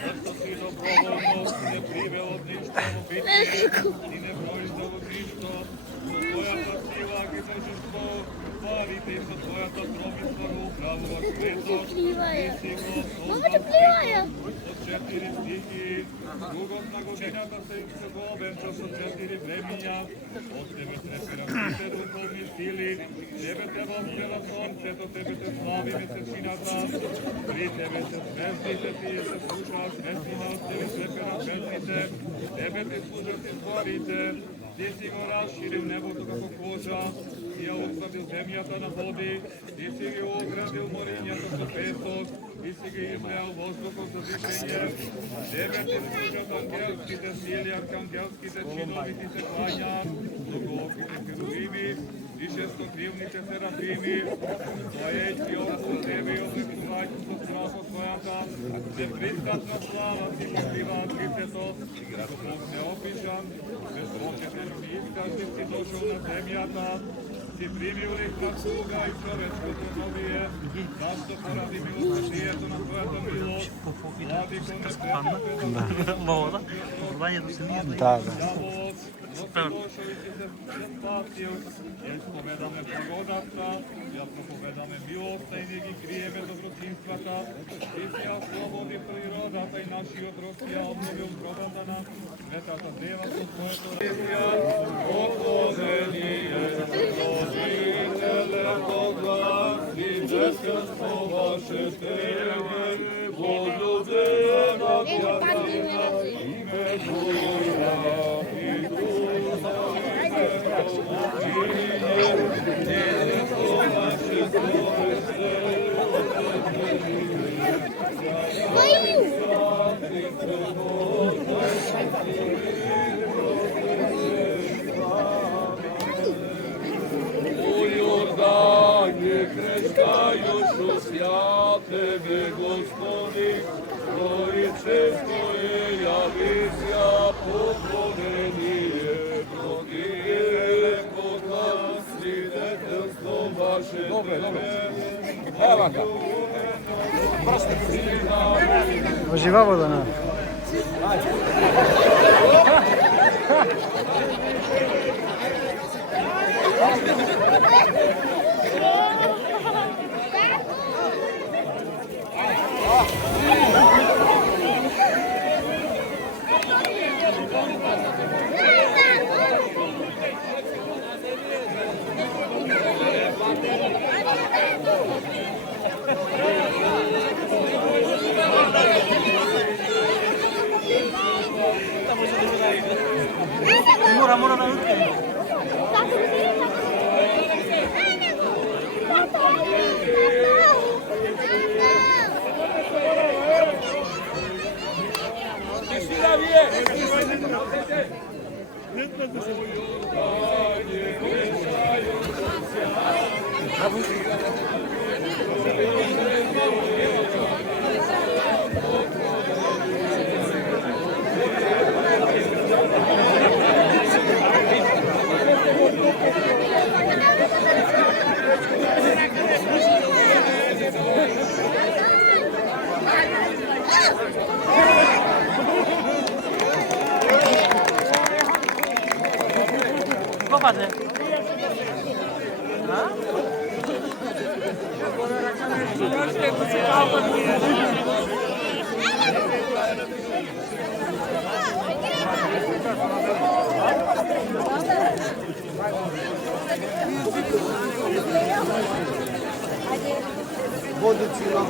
Zašto si dobrovoljno ne privelo ništomu biti i ne brojiš za ništo, tvoja ta sila i božinstvo, hvalite se tvoja ta promisla upravo vas svetoš, ti si od 4 stihi, drugotna godina da se venča sa 4 vremenja, od tebe trepira pite duhovni stili, tebe te vospeva sonce, do tebe te slavi mesečina dan, pri tebe se zvezdite, ti se sluša svetlina, od tebe trepira četnice, tebe ti služati stvorite, ti si go raširil nebo to kako koža, ti je usadil zemljata na vodi, ti si ga ogradil morinjata sa pesos, ti si ga izreal vozduhom za dišenje, tebe ti služat angelski te sili, arkangelski te činovi ti se klanja, dugovi te kerubimi, i šestokrivnice serafimi, stojeći oko tebe i obleku zlačnu strahu svojata, te pristatna slava ti pokriva tripetost, Bog neopisan, bez početnog iskažni si došao na zemljata, si primio lik na sluga i čovečko trnovije, zašto poradi milost svijetu na tvojata milost, vladiko ne Jel povedame благодатта, jel проповедаме милостайник и криеме доброчинствата, и ся слободи природата и нашиот род ја обнови утробата на светата дева со своето развија, отложение, Родителе погласи, бескръсно ваше тебе, возлюбена тясина, име Твоя и Духа, U Jordanie krestajuš u Tebe, Gospodi, koji često je javizja poklonenije, mnogije podlasti detelstvom vaše tebe. Evo ovako. Živa voda na. Mura na ulicy. Popatrzę. Wodę ci mam,